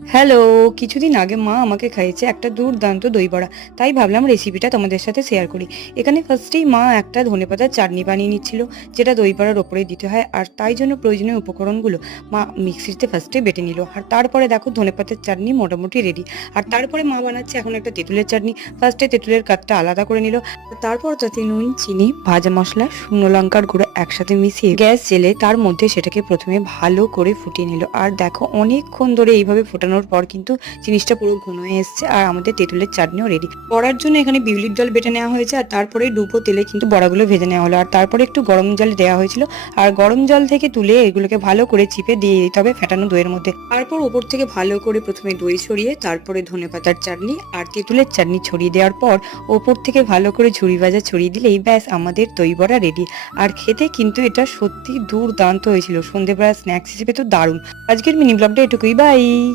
Hello! কিছুদিন আগে মা আমাকে খাইয়েছে একটা দুর্দান্ত দই বড়া। তাই ভাবলাম রেসিপিটা তোমাদের সাথে শেয়ার করি। এখানে ফার্স্টেই মা একটা ধনেপাতার চাটনি বানিয়ে নিচ্ছিল, যেটা দই বড়ার ওপরে দিতে হয়। আর তাই জন্য প্রয়োজনীয় উপকরণগুলো মা মিক্সিতে ফার্স্টে বেটে নিল। আর তারপরে দেখো ধনেপাতার চাটনি মোটামুটি রেডি। আর তারপরে মা বানাচ্ছে এখন একটা তেঁতুলের চাটনি। ফার্স্টে তেঁতুলের কাতটা আলাদা করে নিল। তারপর তাতে নুন, চিনি, ভাজা মসলা, শুকনো লঙ্কার গুঁড়ো একসাথে মিশিয়ে গ্যাস জেলে তার মধ্যে সেটাকে প্রথমে ভালো করে ফুটিয়ে নিল। আর দেখো অনেকক্ষণ ধরে এইভাবে ফোটানোর পর কিন্তু জিনিসটা পুরো ঘন হয়ে এসছে আর আমাদের তেঁতুলের চাটনিও রেডি। বড়ার জন্য এখানে বিউলির ডাল বেটে নেওয়া হয়েছে আর তারপরে ডুবো তেলে কিন্তু বড়াগুলো ভেজে নেওয়া হলো। আর তারপরে একটু গরম জল দেওয়া হয়েছিল। আর গরম জল থেকে তুলে এগুলোকে ভালো করে চিপে দিয়ে দিতে হবে ফেটানো দইয়ের মধ্যে। তারপর উপর থেকে ভালো করে প্রথমে দই ছড়িয়ে তারপরে ধনেপাতার চাটনি আর তেঁতুলের চাটনি ছড়িয়ে দেওয়ার পর ওপর থেকে ভালো করে ঝুরি ভাজা ছড়িয়ে দিলেই ব্যাস আমাদের দই বড়া রেডি। আর খেতে কিন্তু এটা সত্যি দুর্দান্ত হয়েছিল। সন্ধেবেলা স্ন্যাক্স হিসেবে তো দারুণ। আজকের মিনি ব্লগটা এটুকুই, বাই।